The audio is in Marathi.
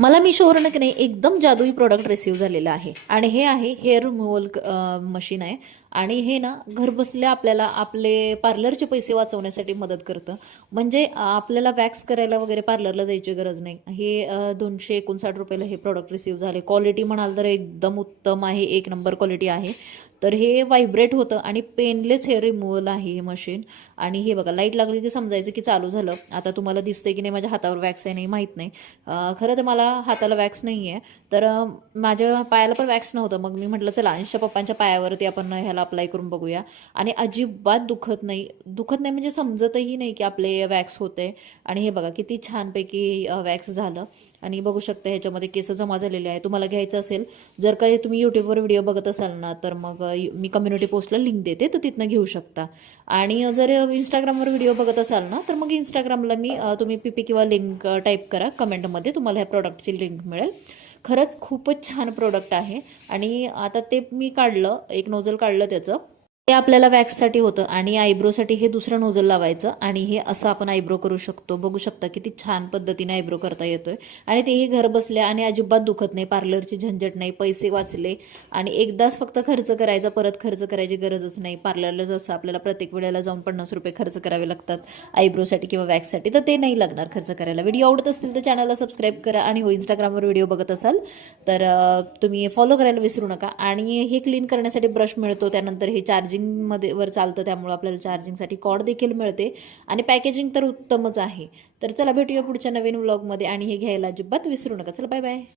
मला मीशोवरून की नाही एकदम जादुई प्रोडक्ट रिसीव झालेलं आहे आणि हे आहे हेअर रिमूव्हल मशीन आहे आणि हे ना घरबसल्या आपल्याला आपले पार्लरचे पैसे वाचवण्यासाठी मदत करतं. म्हणजे आपल्याला वॅक्स करायला वगैरे पार्लरला जायची गरज नाही. हे ₹259 हे प्रोडक्ट रिसीव झाले. क्वालिटी म्हणाल तर एकदम उत्तम आहे, एक नंबर क्वालिटी आहे. तर हे व्हायब्रेट होतं आणि पेनलेस हेअर रिमूव्हल आहे हे मशीन. आणि हे बघा लाईट लागली की समजायचं की चालू झालं. आता तुम्हाला दिसतंय की नाही माझ्या हातावर वॅक्स आहे नाही माहीत नाही. खरं तर मला हाताला वॅक्स नाही आहे. तर माझ्या पायाला पण वॅक्स नव्हतं. मग मी म्हटलं चला अंशच्या पप्पांच्या पायावरती आपण ह्याला अप्लाय करून बघूया. आणि अजिबात दुखत नाही. दुखत नाही म्हणजे समजतही नाही की आपले वॅक्स होते. आणि हे बघा किती छानपैकी वॅक्स झालं. आणि बघू शकता ह्याच्यामध्ये केस जमा झालेले आहे. तुम्हाला घ्यायचं असेल, जर काही तुम्ही यूट्यूबवर व्हिडिओ बघत असाल ना, तर मग मी कम्युनिटी पोस्टला लिंक देते, तर तिथनं घेऊ शकता. आणि जर इंस्टाग्रामवर व्हिडिओ बघत असाल ना, तर मग इंस्टाग्रामला मी तुम्ही पीपी किंवा लिंक टाईप करा कमेंटमध्ये, तुम्हाला ह्या प्रॉडक्टची लिंक मिळेल. खरंच खूपच छान प्रोडक्ट आहे. आणि आता ते मी काढलं, एक नोझल काढलं त्याचं. ते आपल्याला वॅक्ससाठी होतं आणि आयब्रोसाठी हे दुसरं नोझल लावायचं आणि हे असं आपण आयब्रो करू शकतो. बघू शकता किती छान पद्धतीने आयब्रो करता येतोय आणि तेही घर बसल्या आणि अजिबात दुखत नाही. पार्लरची झंझट नाही, पैसे वाचले आणि एकदाच फक्त खर्च करायचा, परत खर्च करायची गरजच नाही. पार्लरला जसं आपल्याला प्रत्येक वेळेला जाऊन ₹50 खर्च करावे लागतात आयब्रोसाठी किंवा वॅक्ससाठी, तर ते नाही लागणार खर्च करायला. व्हिडिओ आवडत असतील तर चॅनलला सबस्क्राईब करा आणि इंस्टाग्रामवर व्हिडिओ बघत असाल तर तुम्ही फॉलो करायला विसरू नका. आणि हे क्लीन करण्यासाठी ब्रश मिळतो, त्यानंतर हे चार्जिंगमध्ये वर चालतं त्यामुळे आपल्याला चार्जिंगसाठी कॉर्ड देखील मिळते आणि पॅकेजिंग तर उत्तमच आहे. तर चला भेटूया पुढच्या नवीन व्लॉगमध्ये आणि हे घ्यायला अजिबात विसरू नका. चला बाय बाय.